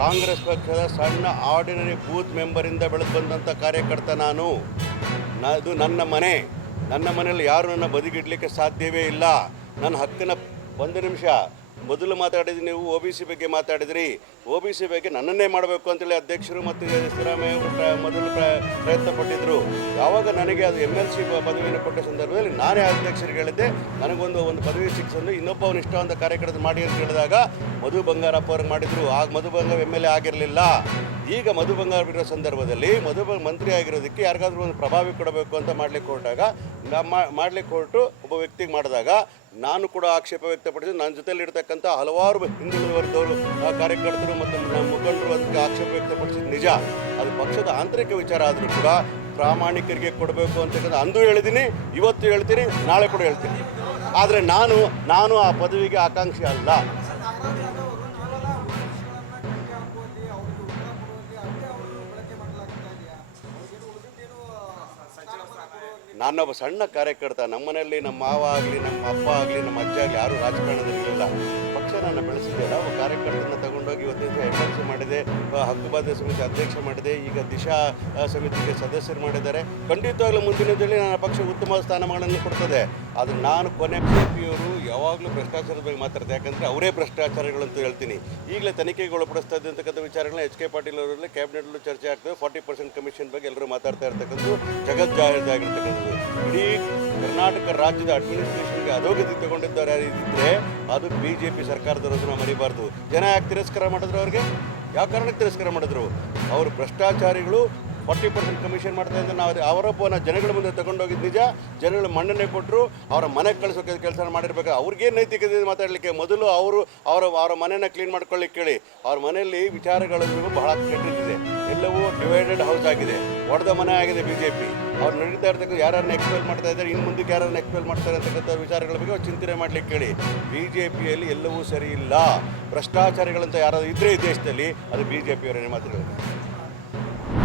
ಕಾಂಗ್ರೆಸ್ ಪಕ್ಷದ ಸಣ್ಣ ordinary booth ಮೆಂಬರಿಂದ ಬೆಳೆದು ಬಂದಂಥ ಕಾರ್ಯಕರ್ತ ನಾನು. ಇದು ನನ್ನ ಮನೆ. ನನ್ನ ಮನೆಯಲ್ಲಿ ಯಾರು ನನ್ನ ಬದಿಗಿಡಲಿಕ್ಕೆ ಸಾಧ್ಯವೇ ಇಲ್ಲ. ನನ್ನ ಹಕ್ಕನ್ನು ಒಂದು ನಿಮಿಷ ಮೊದಲು ಮಾತಾಡಿದ್ರಿ, ನೀವು ಒ ಬಿ ಸಿ ಬಗ್ಗೆ ಮಾತಾಡಿದ್ರಿ. ಒ ಬಿ ಸಿ ಬಗ್ಗೆ ನನ್ನನ್ನೇ ಮಾಡಬೇಕು ಅಂತೇಳಿ ಅಧ್ಯಕ್ಷರು ಮತ್ತು ಸಿದ್ದರಾಮಯ್ಯ ಅವರು ಮೊದಲು ಪ್ರಯತ್ನ ಪಟ್ಟಿದ್ದರು. ಯಾವಾಗ ನನಗೆ ಅದು MLC ಪದವಿಯನ್ನು ಕೊಟ್ಟ ಸಂದರ್ಭದಲ್ಲಿ ನಾನೇ ಅಧ್ಯಕ್ಷರಿಗೆ ಹೇಳಿದ್ದೆ, ನನಗೊಂದು ಪದವಿ ಸಿಕ್ಸನ್ನು ಇನ್ನೊಬ್ಬ ನಿಷ್ಠಾವಂತ ಕಾರ್ಯಕರ್ತ ಮಾಡಿ ಅಂತ ಹೇಳಿದಾಗ ಮಧು ಬಂಗಾರಪ್ಪ ಅವ್ರಿಗೆ ಮಾಡಿದರು. ಆಗ ಮಧು ಬಂಗಾರ MLA ಆಗಿರಲಿಲ್ಲ. ಈಗ ಮಧು ಬಂಗಾರ ಇರೋ ಸಂದರ್ಭದಲ್ಲಿ ಮಂತ್ರಿ ಆಗಿರೋದಕ್ಕೆ ಯಾರಿಗಾದ್ರೂ ಒಂದು ಪ್ರಭಾವಿ ಕೊಡಬೇಕು ಅಂತ ಮಾಡಲಿಕ್ಕೆ ಹೊರಟಾಗ ಮಾಡಲಿಕ್ಕೆ ಹೊರಟು ಒಬ್ಬ ವ್ಯಕ್ತಿಗೆ ಮಾಡಿದಾಗ ನಾನು ಕೂಡ ಆಕ್ಷೇಪ ವ್ಯಕ್ತಪಡಿಸಿ ನನ್ನ ಜೊತೆಯಲ್ಲಿರ್ತಕ್ಕಂಥ ಹಲವಾರು ಹಿಂದುಳಿದ ವರ್ಗದವರು ಕಾರ್ಯಕರ್ತರು ಮತ್ತು ಮುಖಂಡರು ಅದಕ್ಕೆ ಆಕ್ಷೇಪ ವ್ಯಕ್ತಪಡಿಸಿದ ನಿಜ. ಅದು ಪಕ್ಷದ ಆಂತರಿಕ ವಿಚಾರ ಆದರೂ ಕೂಡ ಪ್ರಾಮಾಣಿಕರಿಗೆ ಕೊಡಬೇಕು ಅಂತಕ್ಕಂಥ ಅಂದು ಹೇಳಿದ್ದೀನಿ, ಇವತ್ತು ಹೇಳ್ತೀನಿ, ನಾಳೆ ಕೂಡ ಹೇಳ್ತೀನಿ. ಆದರೆ ನಾನು ಆ ಪದವಿಗೆ ಆಕಾಂಕ್ಷಿ ಅಲ್ಲ. ನಾನೊಬ್ಬ ಸಣ್ಣ ಕಾರ್ಯಕರ್ತ. ನಮ್ಮ ಮನೆಯಲ್ಲಿ ನಮ್ಮ ಮಾವ ಆಗಲಿ, ನಮ್ಮ ಅಪ್ಪ ಆಗಲಿ, ನಮ್ಮ ಅಜ್ಜ ಆಗಲಿ ಯಾರೂ ರಾಜಕಾರಣದಲ್ಲಿರಲಿಲ್ಲ. ಪಕ್ಷ ನನ್ನ ಬೆಳೆಸಿದೆಯಲ್ಲ, ಒಬ್ಬ ಕಾರ್ಯಕರ್ತನ ತಗೊಂಡೋಗಿ ಇವತ್ತಿನ MLC ಮಾಡಿದೆ, ಹಕ್ಕುಬಾಧ್ಯ ಸಮಿತಿ ಅಧ್ಯಕ್ಷ ಮಾಡಿದೆ, ಈಗ ದಿಶಾ ಸಮಿತಿಗೆ ಸದಸ್ಯರು ಮಾಡಿದ್ದಾರೆ. ಖಂಡಿತವಾಗ್ಲೂ ಮುಂದಿನ ದಿನದಲ್ಲಿ ನನ್ನ ಪಕ್ಷ ಉತ್ತಮ ಸ್ಥಾನಮಾನಗಳನ್ನು ಕೊಡ್ತದೆ. ಆದರೆ ನಾನು ಕೊನೆ BJPಯವರು ಯಾವಾಗಲೂ ಭ್ರಷ್ಟಾಚಾರದ ಬಗ್ಗೆ ಮಾತಾಡ್ತಾರೆ. ಯಾಕಂದರೆ ಅವರೇ ಭ್ರಷ್ಟಾಚಾರಗಳಂತ ಹೇಳ್ತೀನಿ. ಈಗಲೇ ತನಿಖೆಗೆ ಒಳಪಡಿಸ್ತಾ ಇದ್ದಂತಕ್ಕಂಥ ವಿಚಾರಗಳನ್ನ HK ಪಾಟೀಲ್ ಅವರಲ್ಲಿ ಕ್ಯಾಬಿನೆಟ್ಲೂ ಚರ್ಚೆ ಆಗ್ತದೆ. 40% ಕಮಿಷನ್ ಬಗ್ಗೆ ಎಲ್ಲರೂ ಮಾತಾಡ್ತಾ ಇರ್ತಕ್ಕಂಥದ್ದು ಜಗಜ್ಜಾಹಿರಾಗಿರ್ತಕ್ಕಂಥದ್ದು. ಇಡೀ ಕರ್ನಾಟಕ ರಾಜ್ಯದ ಅಡ್ಮಿನಿಸ್ಟ್ರೇಷನ್ಗೆ ಅಧೋಗತಿ ತಗೊಂಡಿದ್ದಾರೆ ಇದ್ದರೆ ಅದು BJP ಸರ್ಕಾರದವರನ್ನು ನಾವು ಮರಿಬಾರ್ದು. ಜನ ಯಾಕೆ ತಿರಸ್ಕಾರ ಮಾಡಿದ್ರು? ಅವ್ರಿಗೆ ಯಾವ ಕಾರಣಕ್ಕೆ ತಿರಸ್ಕಾರ ಮಾಡಿದ್ರು? ಅವರು ಭ್ರಷ್ಟಾಚಾರಿಗಳು 40% ಕಮಿಷನ್ ಮಾಡ್ತಾ ಇದ್ದರೆ ನಾವು ಅವರೊಬ್ಬನ ಜನಗಳ ಮುಂದೆ ತಗೊಂಡೋಗಿದ್ದು ನಿಜ. ಜನಗಳು ಮಣ್ಣನ್ನೇ ಕೊಟ್ಟರು, ಅವರ ಮನೆಗೆ ಕಳಿಸೋಕೆ ಕೆಲಸ ಮಾಡಿರ್ಬೇಕು. ಅವ್ರಿಗೇನು ನೈತಿಕತೆ ಮಾತಾಡಲಿಕ್ಕೆ? ಮೊದಲು ಅವರ ಮನೆಯನ್ನು ಕ್ಲೀನ್ ಮಾಡ್ಕೊಳ್ಳಿಕ್ಕೆ ಕೇಳಿ. ಅವ್ರ ಮನೆಯಲ್ಲಿ ವಿಚಾರಗಳು ಬಹಳ ಕೆಟ್ಟಿದೆ. ಎಲ್ಲವೂ ಡಿವೈಡೆಡ್ ಹೌಸ್ ಆಗಿದೆ, ಒಡೆದ ಮನೆ ಆಗಿದೆ BJP. ಅವ್ರು ನಡೀತಾ ಇರ್ತಕ್ಕಂಥ ಯಾರನ್ನ ಎಕ್ಸ್ಪೆಲ್ ಮಾಡ್ತಾ ಇದ್ದಾರೆ, ಇನ್ನು ಮುಂದಕ್ಕೆ ಯಾರನ್ನ ಎಕ್ಸ್ಪೆಲ್ ಮಾಡ್ತಾರೆ ಅಂತಕ್ಕಂಥ ವಿಚಾರಗಳ ಬಗ್ಗೆ ಅವ್ರು ಚಿಂತನೆ ಮಾಡಲಿಕ್ಕೆ ಕೇಳಿ. BJPಯಲ್ಲಿ ಎಲ್ಲವೂ ಸರಿ ಇಲ್ಲ. ಭ್ರಷ್ಟಾಚಾರಿಗಳಂತ ಯಾರಾದರೂ ಇದ್ದರೆ ಈ ದೇಶದಲ್ಲಿ ಅದು BJPಯವರೇ ಮಾತುಗಳು.